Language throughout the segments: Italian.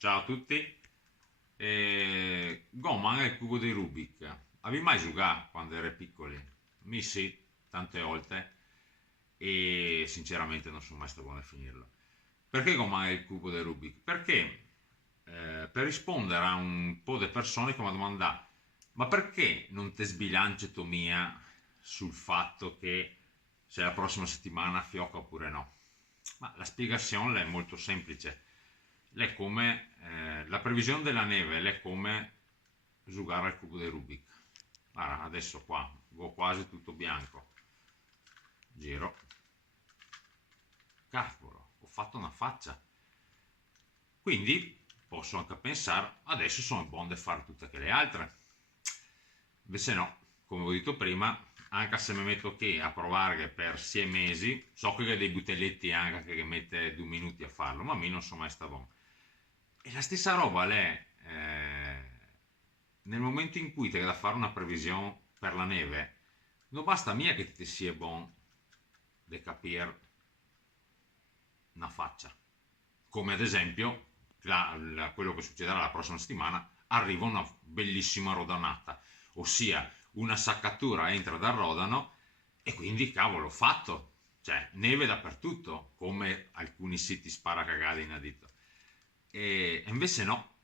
Ciao a tutti. Gomma è il cubo di Rubik. Avevi mai giocato quando eri piccoli? Mi sì, tante volte e sinceramente non sono mai stato buono a finirlo. Perché Gomma è il cubo di Rubik? Perché per rispondere a un po' di persone che mi hanno domandato ma perché non te sbilanci tu mia sul fatto che se la prossima settimana fiocca oppure no? Ma la spiegazione è molto semplice. È come la previsione della neve, è come giocare al cubo di Rubik. Guarda, adesso qua, ho quasi tutto bianco. Giro. Cavolo, ho fatto una faccia. Quindi posso anche pensare, adesso sono buono di fare tutte che le altre. Invece no, come ho detto prima, anche se mi metto qui a provare per 6 mesi, so che ho dei butelletti anche che mette 2 minuti a farlo, ma a me non sono mai stato buono. E la stessa roba è nel momento in cui ti hai da fare una previsione per la neve, non basta mia che ti sia buono di capire una faccia. Come ad esempio quello che succederà la prossima settimana, arriva una bellissima rodanata, ossia una saccatura entra dal rodano e quindi cavolo, fatto. Cioè, neve dappertutto, come alcuni siti sparacagati in adito. E invece no.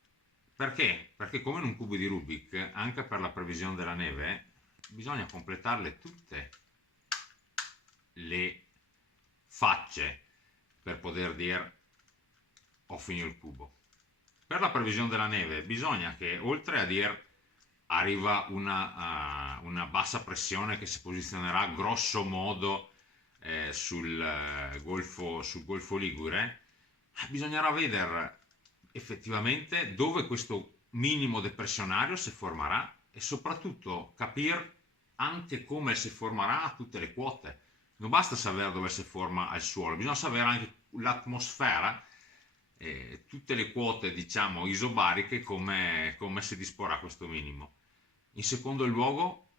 Perché? Perché come in un cubo di Rubik, anche per la previsione della neve, bisogna completarle tutte le facce per poter dire ho finito il cubo. Per la previsione della neve bisogna che oltre a dire arriva una bassa pressione che si posizionerà grosso modo sul Golfo Ligure, bisognerà vedere effettivamente dove questo minimo depressionario si formerà e soprattutto capire anche come si formerà a tutte le quote. Non basta sapere dove si forma al suolo, bisogna sapere anche l'atmosfera, tutte le quote diciamo isobariche come si disporrà questo minimo. In secondo luogo,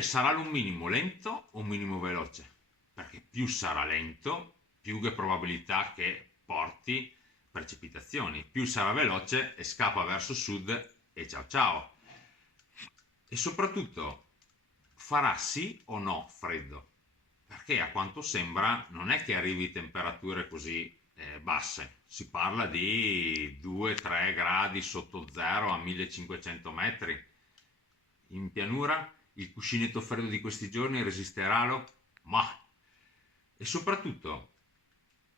sarà un minimo lento o un minimo veloce? Perché più sarà lento, più che probabilità che porti precipitazioni, più sarà veloce e scappa verso sud e ciao ciao. E soprattutto farà sì o no freddo? Perché a quanto sembra non è che arrivi a temperature così basse, si parla di 2-3 gradi sotto zero a 1500 metri. In pianura il cuscinetto freddo di questi giorni resisterà? Ma e soprattutto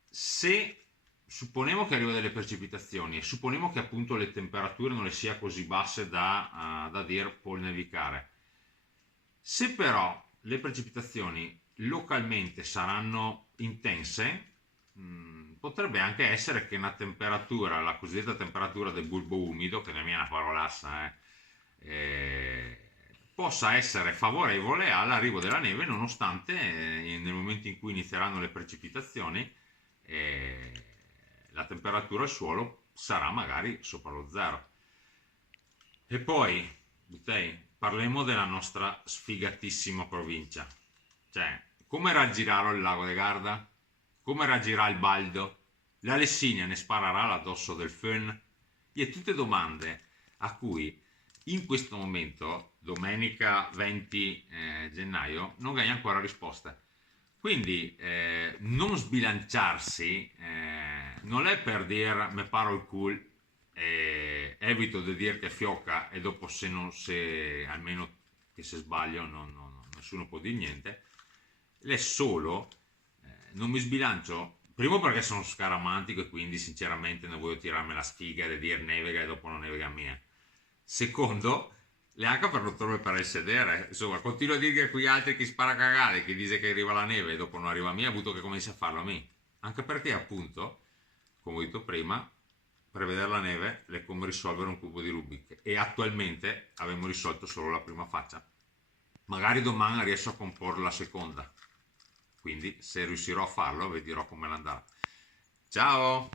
se supponiamo che arrivano delle precipitazioni e supponiamo che appunto le temperature non le sia così basse da dire può nevicare, se però le precipitazioni localmente saranno intense, potrebbe anche essere che una temperatura, la cosiddetta temperatura del bulbo umido, che non è una parolassa, possa essere favorevole all'arrivo della neve nonostante nel momento in cui inizieranno le precipitazioni la temperatura al suolo sarà magari sopra lo zero. E poi, parliamo della nostra sfigatissima provincia. Cioè, come raggirerò il lago de Garda? Come raggirerà il Baldo? La Lessinia ne sparerà l'addosso del Fön? E tutte domande a cui in questo momento, domenica 20 gennaio, non hai ancora risposta. Quindi non sbilanciarsi non è per dire me paro il culo evito di dire che fiocca e dopo se almeno che se sbaglio nessuno può dire niente, è solo non mi sbilancio primo perché sono scaramantico e quindi sinceramente non voglio tirarmi la sfiga di dire nevega e dopo non nevega mia. Secondo, neanche per non trovarmi per il sedere, insomma, continuo a dire che qui altri che spara cagare, che dice che arriva la neve e dopo non arriva a me, ha avuto che cominci a farlo a me. Anche perché, appunto, come ho detto prima, prevedere la neve è come risolvere un cubo di Rubik e attualmente abbiamo risolto solo la prima faccia. Magari domani riesco a comporre la seconda, quindi se riuscirò a farlo vi dirò come andrà. Ciao!